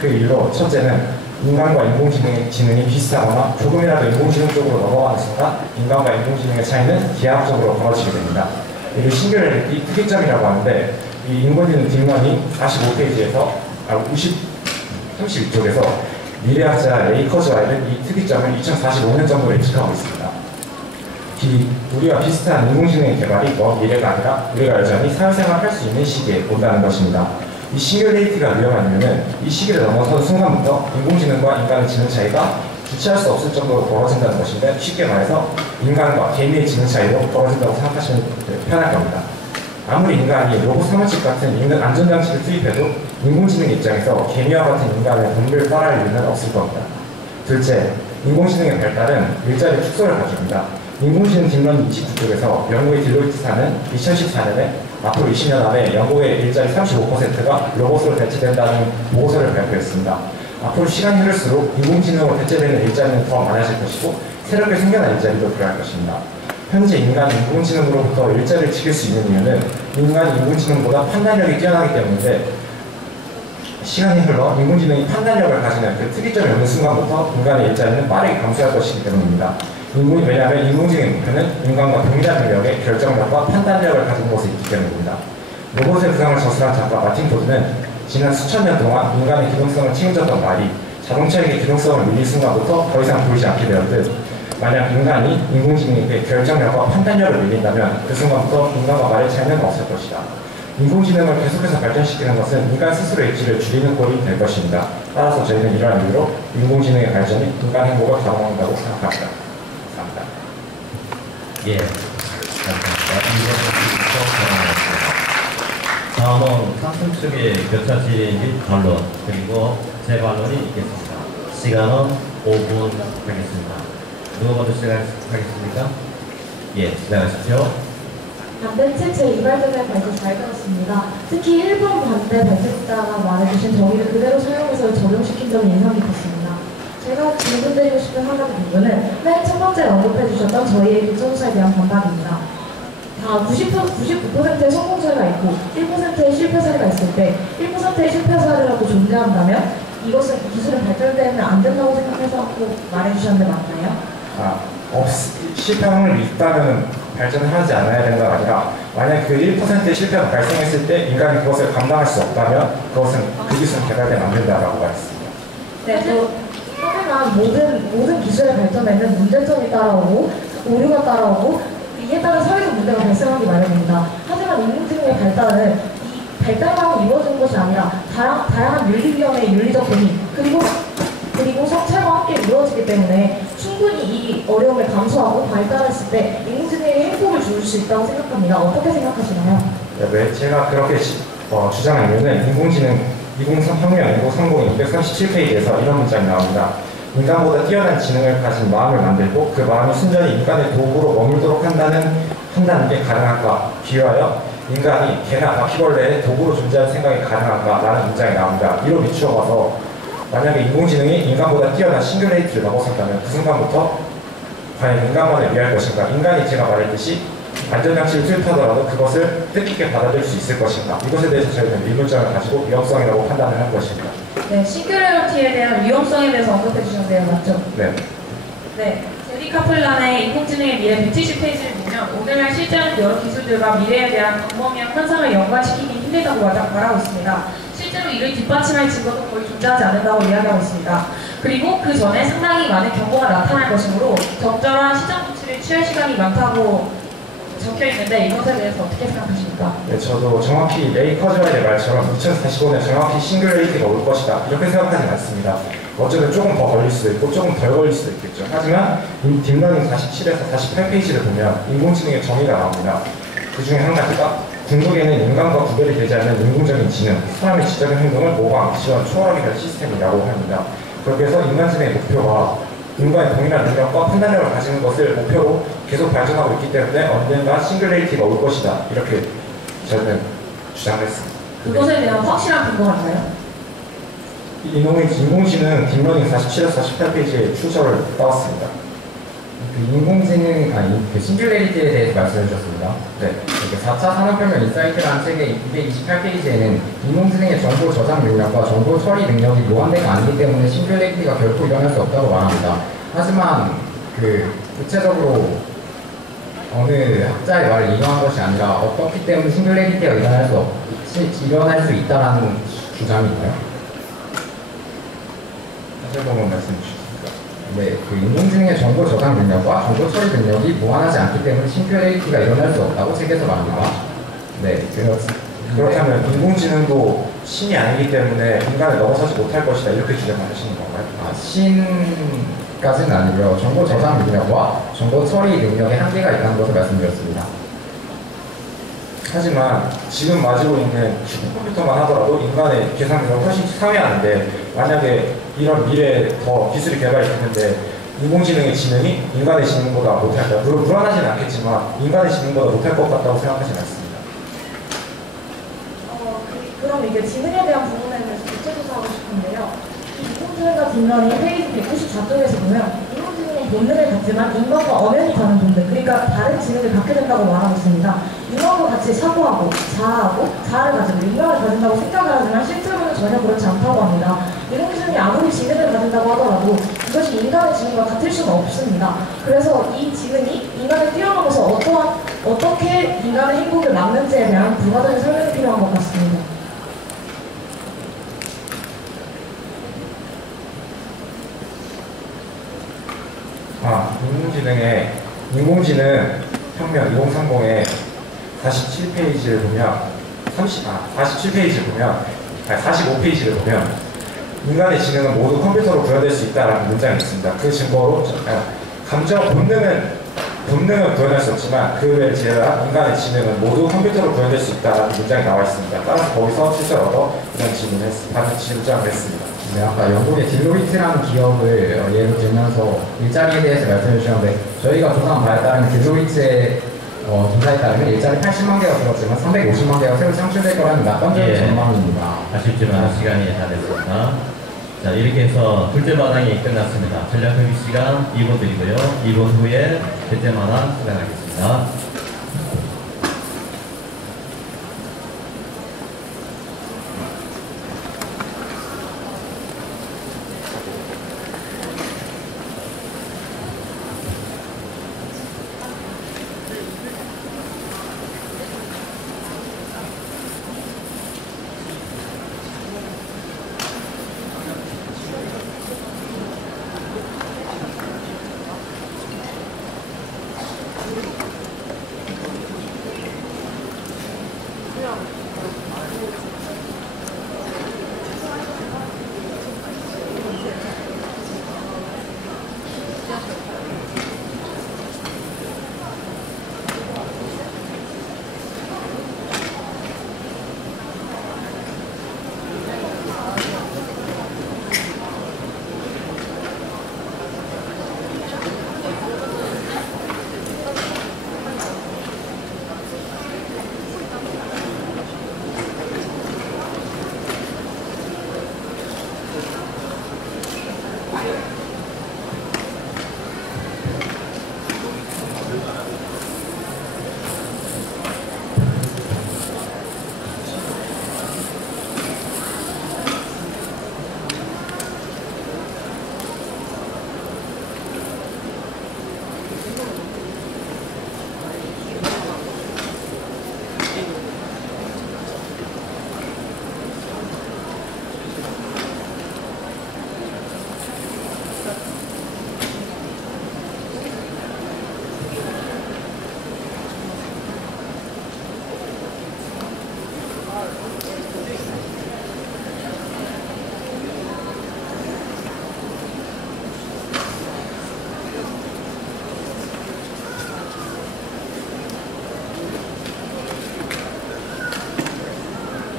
그 이유로 첫째는 인간과 인공지능의 지능이 비슷하거나 조금이라도 인공지능 쪽으로 넘어가는 순간 인간과 인공지능의 차이는 기하학적으로 벌어지게 됩니다. 이를 싱귤러리티 특이점이라고 하는데 이 인공지능 딥러닝 45페이지에서 32쪽에서 미래학자 레이커즈 와이는 이 특이점을 2045년 정도로 예측하고 있습니다. 우리와 비슷한 인공지능의 개발이 먼 미래가 아니라 우리가 여전히 사회생활을 할 수 있는 시기에 온다는 것입니다. 이 싱귤레이티가 위험한 이유는 이 시기를 넘어서는 순간부터 인공지능과 인간의 지능 차이가 주체할 수 없을 정도로 벌어진다는 것인데 쉽게 말해서 인간과 개미의 지능 차이로 벌어진다고 생각하시면 편할 겁니다. 아무리 인간이 로봇 사무직 같은 인간 안전장치를 투입해도 인공지능 입장에서 개미와 같은 인간의 본능을 따라할 이유는 없을 겁니다. 둘째, 인공지능의 발달은 일자리 축소를 가져옵니다. 인공지능 딥러닝 29쪽에서 영국의 딜로이트사는 2014년에 앞으로 20년 안에 영국의 일자리 35%가 로봇으로 대체된다는 보고서를 발표했습니다. 앞으로 시간이 흐를수록 인공지능으로 대체되는 일자리는 더 많아질 것이고 새롭게 생겨난 일자리도 필요할 것입니다. 현재 인간이 인공지능으로부터 일자리를 지킬 수 있는 이유는 인간이 인공지능보다 판단력이 뛰어나기 때문인데 시간이 흘러 인공지능이 판단력을 가지는 그 특이점이 오는 순간부터 인간의 일자리는 빠르게 감소할 것이기 때문입니다. 왜냐하면 인공지능의 목표는 인간과 동일한 능력의 결정력과 판단력을 가진 것에 있기 때문입니다. 로봇의 부상을 저술한 작가 마틴 포드는 지난 수천 년 동안 인간의 기동성을 책임졌던 말이 자동차에게 기동성을 밀린 순간부터 더 이상 보이지 않게 되었듯 만약 인간이 인공지능에게 결정력과 판단력을 밀린다면 그 순간부터 인간과 말의 차이는 없을 것이다. 인공지능을 계속해서 발전시키는 것은 인간 스스로의 입지를 줄이는 꼴이 될 것입니다. 따라서 저희는 이러한 이유로 인공지능의 발전이 인간 행복을 가로막는다고 생각합니다. 감사합니다. 예, 감사합니다. 다음은 찬성 측의 교차 질의 및 반론 그리고 제 반론이 있겠습니다. 시간은 5분 하겠습니다. 누가 먼저 시작하겠습니까? 예, 시작하십시오. 반대 측 제2발제자의 발제 잘 들었습니다. 특히 1번 반대 발제자가 말해주신 정의를 그대로 사용해서 적용시킨 점이 인상 깊었습니다. 제가 질문드리고 싶은 한 가지 부분은 맨 첫 번째 언급해주셨던 저희의 교차조사에 대한 반박입니다. 다 99%의 성공 사례가 있고 1%의 실패 사례가 있을 때 1%의 실패 사례라도 존재한다면 이것은 기술은 발전되면 안 된다고 생각해서 말해주셨는데 맞나요? 실패 확률이 있다면 발전을 하지 않아야 되는 건 아니라 만약 그 1%의 실패가 발생했을 때 인간이 그것을 감당할 수 없다면 그것은 그 기술은 개발되면 안 된다라고 말했습니다. 네, 하지만 모든 기술의 발전에는 문제점이 따라오고 오류가 따라오고 이에 따라 사회적 문제가 발생하기 마련입니다. 하지만 인공지능의 발달은 이 발달만 이루어진 것이 아니라 다양한 윤리위원회의 윤리적 논의 그리고 성찰과 함께 이루어지기 때문에 충분히 이 어려움을 감수하고 발달했을 때 인공지능의 행복을 줄 수 있다고 생각합니다. 어떻게 생각하시나요? 네, 제가 그렇게 주장한 이유는 인공지능 20혁명 인구 성공이 237페이지에서 이런 문장이 나옵니다. 인간보다 뛰어난 지능을 가진 마음을 만들고 그 마음이 순전히 인간의 도구로 머물도록 한다는 게 가능할까? 비유하여 인간이 개나 바퀴벌레의 도구로 존재하는 생각이 가능할까? 라는 문장이 나옵니다. 이로 비추어 봐서 만약에 인공지능이 인간보다 뛰어난 싱귤레이트를 넘어섰다면 그 순간부터 과연 인간만을 위할 것인가? 인간이 제가 말했듯이 안전장치를 투입하더라도 그것을 뜻있게 받아들일 수 있을 것인가? 이것에 대해서 저희는 의문점을 가지고 위험성이라고 판단을 한 것입니다. 네, 싱귤러리티에 대한 위험성에 대해서 언급해 주셨는데요, 맞죠? 네. 네, 카플란의 인공지능의 미래 170페이지를 보면 오늘날 실제하는 여러 기술들과 미래에 대한 광범위한 환상을 연관시키기 힘들다고 말하고 있습니다. 실제로 이를 뒷받침할 증거도 거의 존재하지 않는다고 이야기하고 있습니다. 그리고 그 전에 상당히 많은 경고가 나타날 것이므로 적절한 시장 조치를 취할 시간이 많다고 적혀 있는데 이것에 대해서 어떻게 생각하십니까? 네, 저도 정확히 레이 커즈와의 말처럼 2045년 정확히 싱글레이티가 올 것이다 이렇게 생각하진 않습니다. 어쩌면 조금 더 걸릴 수도 있고 조금 덜 걸릴 수도 있겠죠. 하지만 딥러닝 47에서 48페이지를 보면 인공지능의 정의가 나옵니다. 그 중에 한 가지가 궁극에는 인간과 구별이 되지 않는 인공적인 지능, 사람의 지적인 행동을 모방, 지원, 초월하게 될 시스템이라고 합니다. 그렇게 해서 인간지능의 목표가 인간의 동일한 능력과 판단력을 가지는 것을 목표로 계속 발전하고 있기 때문에 언젠가 싱글레이티가 올 것이다 이렇게 저는 주장했습니다. 그것에 대한 확실한 근거가 있나요? 인공지능 딥러닝 47에서 48페이지에 추적을 따왔습니다. 그 인공지능, 그 싱귤레리티에 대해서 말씀해 주셨습니다. 네. 4차 산업혁명 인사이트라는 책의 228페이지에는 인공지능의 정보 저장 능력과 정보 처리 능력이 무한대가 아니기 때문에 싱귤레리티가 결코 일어날 수 없다고 말합니다. 하지만 구체적으로 어느 학자의 말을 인용한 것이 아니라 어떻기 때문에 싱귤레리티가 일어날 수 있다는 주장이 있나요? 다시 한번 말씀해 주시겠습니까? 네, 그 인공지능의 정보 저장 능력과 정보 처리 능력이 무한하지 않기 때문에 싱귤레이티가 일어날 수 없다고 책에서 말합니다. 네, 그렇다면 인공지능도 신이 아니기 때문에 인간을 넘어서지 못할 것이다 이렇게 주장하시는 건가요? 신까지는 아니고요. 정보 저장 능력과 정보 처리 능력에 한계가 있다는 것을 말씀드렸습니다. 하지만 지금 가지고 있는 슈퍼컴퓨터만 하더라도 인간의 계산 능력을 훨씬 상회하는데 만약에 이런 미래에 더 기술이 개발이 됐는데 인공지능의 지능이 인간의 지능보다 못할까요? 물론 불안하지는 않겠지만 인간의 지능보다 못할 것 같다고 생각하진 않습니다. 그럼 이게 지능에 대한 부분에 대해서 구체조사하고 싶은데요. 인공지능과 딥러닝 페이지 194쪽에서 보면 인공지능은 본능을 갖지만 인간과 엄연히 다른 본능, 그러니까 다른 지능을 갖게 된다고 말하고 있습니다. 인간과 같이 사고하고 자아를 가지고 인간을 가진다고 생각을 하지만 실제로는 전혀 그렇지 않다고 합니다. 인공지능이 아무리 지능을 가진다고 하더라도 그것이 인간의 지능과 같을 수는 없습니다. 그래서 이 지능이 인간을 뛰어넘어서 어떻게 인간의 행복을 막는지에 대한 부가적인 설명이 필요한 것 같습니다. 인공지능 혁명 2030의 47페이지를 보면 45페이지를 보면 인간의 지능은 모두 컴퓨터로 구현될 수 있다는 문장이 있습니다. 그 증거로 본능은 구현할 수 없지만 그 외에 제외한 인간의 지능은 모두 컴퓨터로 구현될 수 있다는 문장이 나와 있습니다. 따라서 거기서 출처를 얻어 이런 질문을 했습니다. 네, 아까 영국의 딜로이트라는 기업을 예로 들면서 일자리에 대해서 말씀해 주셨는데 저희가 조사한 바에 따르면 딜로이트의 조사에 따르면 일자리 80만 개가 줄었지만 350만 개가 새로 창출될 거라는 낙관적인 전망입니다. 아쉽지만 시간이 다 됐습니다. 자, 이렇게 해서 둘째 마당이 끝났습니다. 전략회의 시간 2분 드리고요. 2분 후에 셋째 마당 수행하겠습니다.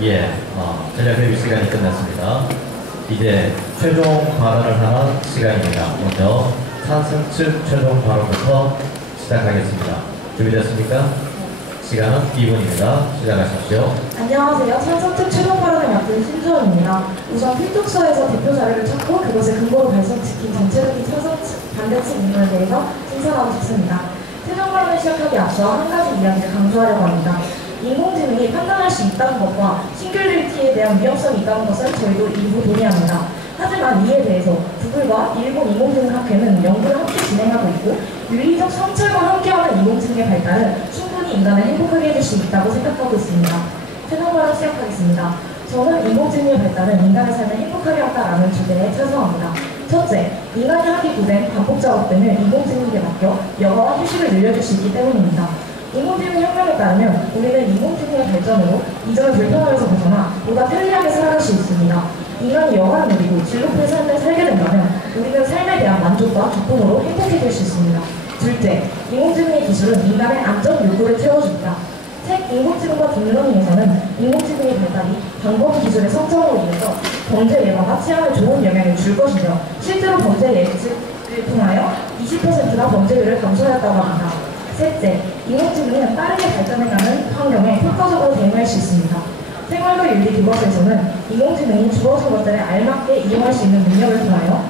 예, 전략 회의 시간이 끝났습니다. 이제 최종 발언을 하는 시간입니다. 먼저 찬성 측 최종 발언부터 시작하겠습니다. 준비됐습니까? 시간은 2분입니다. 시작하십시오. 안녕하세요. 찬성 측 최종 발언을 맡은 신주원입니다. 우선 필독서에서 대표 자료를 찾고 그것을 근거로 발송시킨 전체적인 찬성 측 반대 측 의견에 대해서 신선하고 싶습니다. 최종 발언을 시작하기 앞서 한 가지 이야기를 강조하려고 합니다. 인공지능이 판단할 수 있다는 것과 싱귤리티에 대한 위험성이 있다는 것은 저희도 일부 동의합니다. 하지만 이에 대해서 구글과 일본 인공지능학회는 연구를 함께 진행하고 있고 윤리적 성찰과 함께하는 인공지능의 발달은 충분히 인간을 행복하게 해줄 수 있다고 생각하고 있습니다. 최종 발언 시작하겠습니다. 저는 인공지능의 발달은 인간의 삶을 행복하게 한다라는 주제에 찬성합니다. 첫째, 인간이 하기 고된 반복 작업 등을 인공지능에게 맡겨 여가와 휴식을 늘려줄 수 있기 때문입니다. 인공지능 혁명에 따르면 우리는 인공지능의 발전으로 이전의 불편함에서 벗어나 보다 편리하게 살아갈 수 있습니다. 인간이 여가를 누리고 즐겁은 삶을 살게 된다면 우리는 삶에 대한 만족과 기쁨으로 행복해질 수 있습니다. 둘째, 인공지능의 기술은 인간의 안전 욕구를 채워줍니다. 책 인공지능과 딥러닝에서는 인공지능의 발달이 방법 기술의 성장으로 인해서 범죄 예방과 치안에 좋은 영향을 줄 것이며 실제로 범죄 예측을 통하여 20%나 범죄율을 감소하였다고 합니다. 셋째, 인공지능은 빠르게 발전해가는 환경에 효과적으로 대응할 수 있습니다. 생활과 윤리 교과서에서는 인공지능이 주어진 것들에 알맞게 이용할 수 있는 능력을 통하여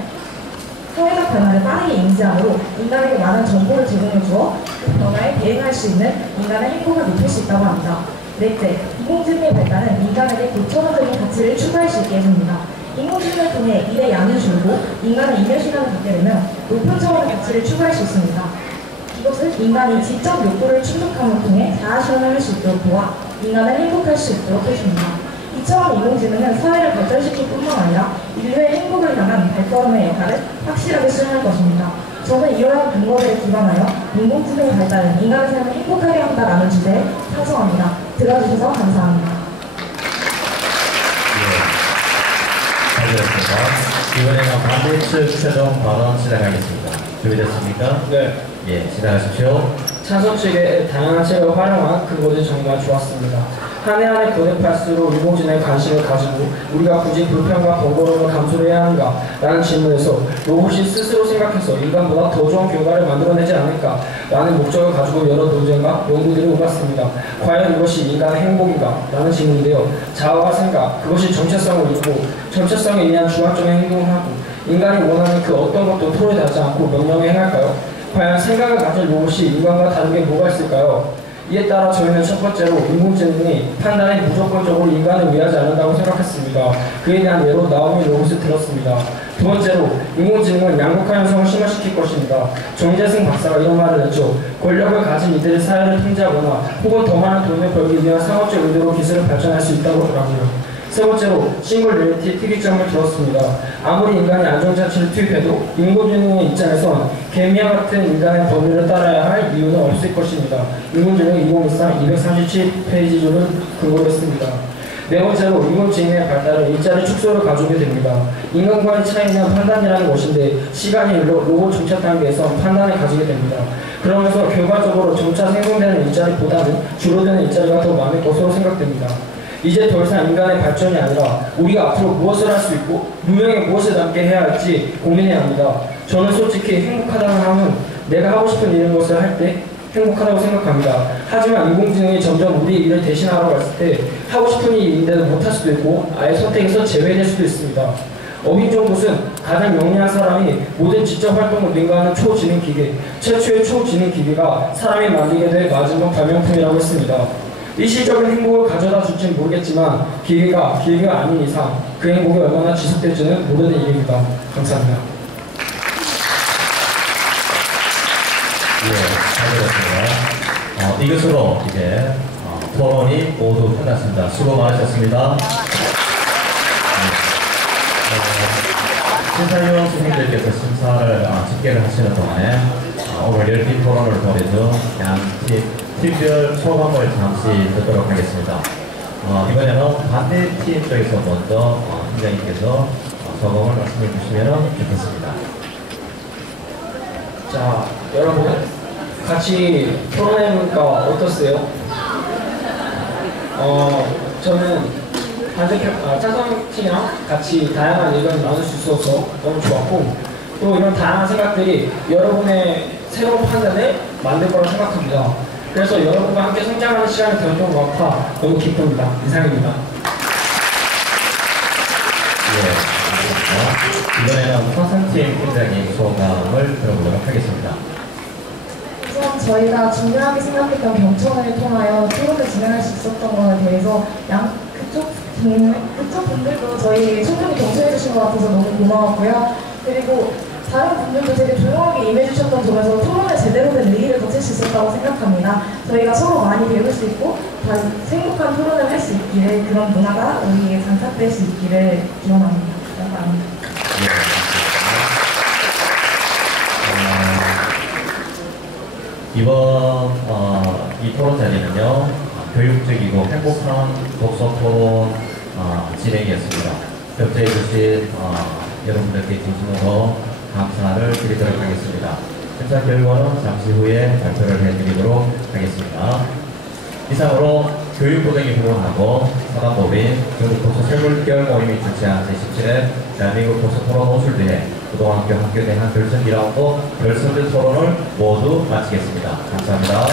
사회적 변화를 빠르게 인지함으로 인간에게 많은 정보를 제공해 주어 그 변화에 대응할 수 있는 인간의 행복을 높일 수 있다고 합니다. 넷째, 인공지능의 발달은 인간에게 고차원적인 가치를 추구할 수 있게 해줍니다. 인공지능을 통해 일의 양이 줄고 인간의 인연 시간을 갖게 되면 높은 차원의 가치를 추구할 수 있습니다. 이것은 인간이 지적 욕구를 충족함을 통해 자아실현을 할 수 있도록 도와 인간을 행복할 수 있도록 해줍니다. 이처럼 인공지능은 사회를 발전시킬 뿐만 아니라 인류의 행복을 향한 발걸음의 역할을 확실하게 수행할 것입니다. 저는 이러한 근거들에 기반하여 인공지능의 발달은 인간의 삶을 행복하게 한다라는 주제에 찬성합니다. 들어주셔서 감사합니다. 잘 들었습니다. 이번에는 반대 측 최종 발언 시작하겠습니다. 준비됐습니까? 네. 예, 시작하십시오. 찬성 측의 다양한 책을 활용한 근거들 정리가 좋았습니다. 한 해 한 해 거듭할수록 인공지능에 관심을 가지고 우리가 굳이 불편과 번거로움을 감수해야 하는가? 라는 질문에서 로봇이 스스로 생각해서 인간보다 더 좋은 결과를 만들어내지 않을까? 라는 목적을 가지고 여러 논쟁과 연구들이 오갔습니다. 과연 이것이 인간의 행복인가? 라는 질문인데요. 자아와 생각, 그것이 정체성을 잃고 정체성에 의한 주관적인 행동을 하고 인간이 원하는 그 어떤 것도 토로하지 않고 명령에 행할까요? 과연 생각을 가진 로봇이 인간과 다른 게 뭐가 있을까요? 이에 따라 저희는 첫 번째로 인공지능이 판단에 무조건적으로 인간을 위하지 않는다고 생각했습니다. 그에 대한 예로 나오미 로봇을 들었습니다. 두 번째로 인공지능은 양극화 현상을 심화시킬 것입니다. 정재승 박사가 이런 말을 했죠. 권력을 가진 이들이 사회를 통제하거나 혹은 더 많은 돈을 벌기 위한 상업적 의도로 기술을 발전할 수 있다고 하더라고요. 세 번째로 싱글리티 특이점을 들었습니다. 아무리 인간이 안전장치를 투입해도 인공지능의 입장에선 개미와 같은 인간의 법률을 따라야 할 이유는 없을 것입니다. 인공지능 2013 237페이지를 근거로 했습니다. 네 번째로 인공지능의 발달은 일자리 축소를 가져오게 됩니다. 인간과의 차이는 판단이라는 것인데 시간이 흘러 로봇 정착 단계에서 판단을 가지게 됩니다. 그러면서 결과적으로 점차 생성되는 일자리보다는 줄어드는 일자리가 더 많을 것으로 생각됩니다. 이제 더 이상 인간의 발전이 아니라 우리가 앞으로 무엇을 할 수 있고 문명에 무엇을 남게 해야 할지 고민해야 합니다. 저는 솔직히 행복하다는 함은 내가 하고 싶은 일인 것을 할 때 행복하다고 생각합니다. 하지만 인공지능이 점점 우리 일을 대신하러 갔을 때 하고 싶은 일인데도 못할 수도 있고 아예 선택에서 제외될 수도 있습니다. 어휘종굿은 가장 영리한 사람이 모든 지적 활동을 능가하는 초지능 기계, 최초의 초지능 기계가 사람이 만들게 될 마지막 발명품이라고 했습니다. 일시적인 행복을 가져다 줄지는 모르겠지만 기회가 아닌 이상 그 행복이 얼마나 지속될지는 모르는 일입니다. 감사합니다. 예, 잘 들었습니다. 이것으로 이제 토론이 모두 끝났습니다. 수고 많으셨습니다. 심사위원 선생님들께서 심사를 집계를 하시는 동안에 오늘 열띤 토론을 벌여서 팀별 소감을 잠시 듣도록 하겠습니다. 이번에는 반대팀 쪽에서 먼저 팀장님께서 소감을 말씀해 주시면 좋겠습니다. 자, 여러분 같이 토론해보니까 어떠세요? 저는 찬성팀이랑 같이 다양한 의견을 나눌 수 있어서 너무 좋았고 또 이런 다양한 생각들이 여러분의 새로운 판단을 만들 거라고 생각합니다. 그래서 여러분과 함께 성장하는 시간이 되었던 것 같아 너무 기쁩니다. 이상입니다. 예, 이번에는 화성팀 팀장님 소감을 들어보도록 하겠습니다. 우선 저희가 중요하게 생각했던 경청을 통하여 토론을 진행할 수 있었던 것에 대해서 그쪽 분들도 저희 충분히 경청해 주신 것 같아서 너무 고마웠고요. 그리고 다른 분들도 되게 조용하게 임해주셨던 점에서 토론에 제대로 된 의의를 거칠 수 있었다고 생각합니다. 저희가 서로 많이 배울 수 있고 행복한 토론을 할 수 있기를 그런 문화가 우리에게 장착될 수 있기를 기원합니다. 감사합니다. 이번 이 토론 자리는요 교육적이고 행복한 독서 토론 진행이었습니다. 협조해 주신 여러분들께 진심으로 감사를 드리도록 하겠습니다. 심사 결과는 잠시 후에 발표를 해드리도록 하겠습니다. 이상으로 교육고등이 후원하고 사단법인 전국독서 세물결 모임이 주최한 제17회 대한민국 독서 토론 호술대회 고등학교 학교대항 결선 2라운드 결선대 토론을 모두 마치겠습니다. 감사합니다.